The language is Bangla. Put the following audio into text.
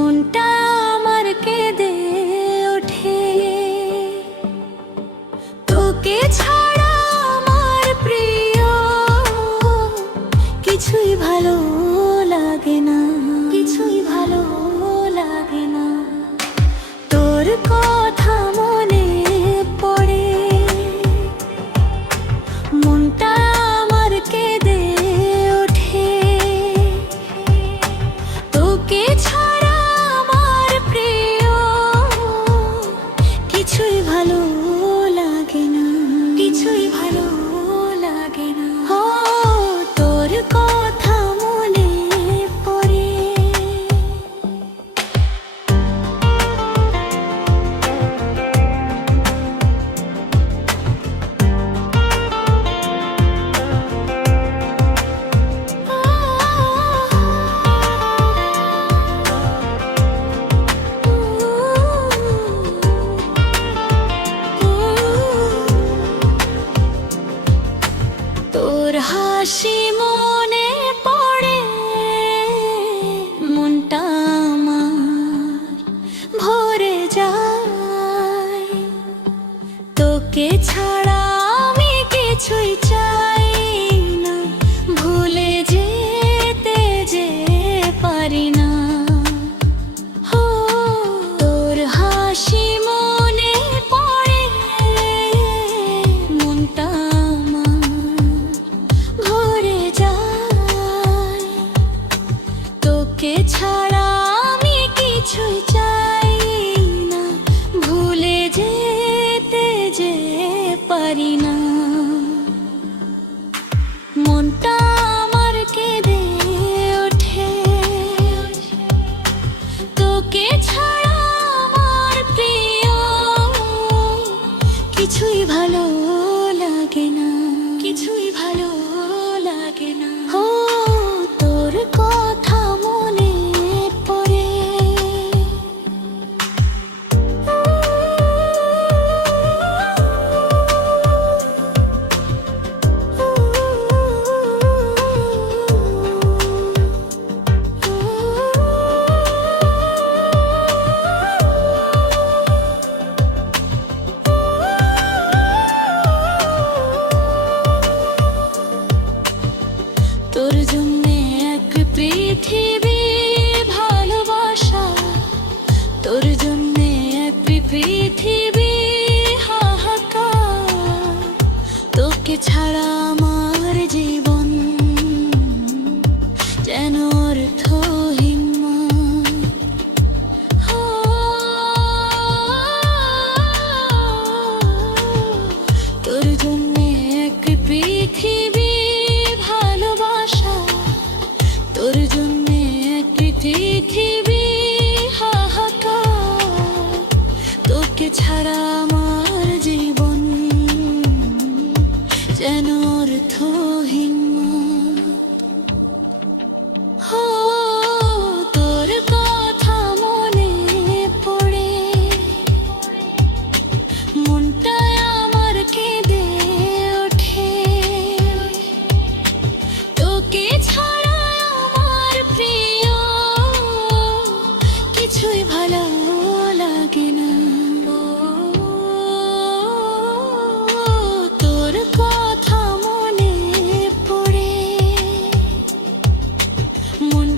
মনটা আমার কেঁদে ওঠে, তোকে ছাড়া আমার প্রিয় কিছুই ভালো লাগে না, কিছুই ভালো লাগে না। তোর কথা মনে পড়ে, মনটা আমার কেঁদে ওঠে, তোকে ছাড়া আমার প্রিয় কিছুই ভালো লাগে না, কিছুই ভালো লাগে না। ও তোর কথা মনে পড়ে। তোর হাসি মনে পড়ে, মনটা আমার ভরে যায়, তোকে ছাড়া আমি কিছুই চাই না, ভুলে যেতে যে পারি না। ও তোর হাসি মনে পড়ে, মনটা ভরে যায়, তোকে ছাড়া আমি কিছুই চাই না, ভুলে যেতে যে পারি না। মনটা আমার কেঁদে ওঠে, তোকে ছাড়া আমার প্রিয় কিছুই ভালো লাগে না, কিছুই ভালো লাগে না। ও তোর কথা মনে পড়ে। তোর জন্যে এক পৃথিবী ভালোবাসা, তোর জন্যে এক পৃথিবী হাহাকার, তোকে ছাড়া আমার জীবন যেন অর্থহীন। তোর জন্যে এক পৃথিবী ভালোবাসা, তোর জন্যে এক পৃথিবী হাহাকার, তোকে ছাড়া আমার জীবন যেন অর্থহীন। ও তোর কথা মনে পড়ে, মনটা আমার কেঁদে ওঠে, তোকে ছাড়া আমার প্রিয় কিছুই ভালো লাগে না। তোর কথা মনে পড়ে, মন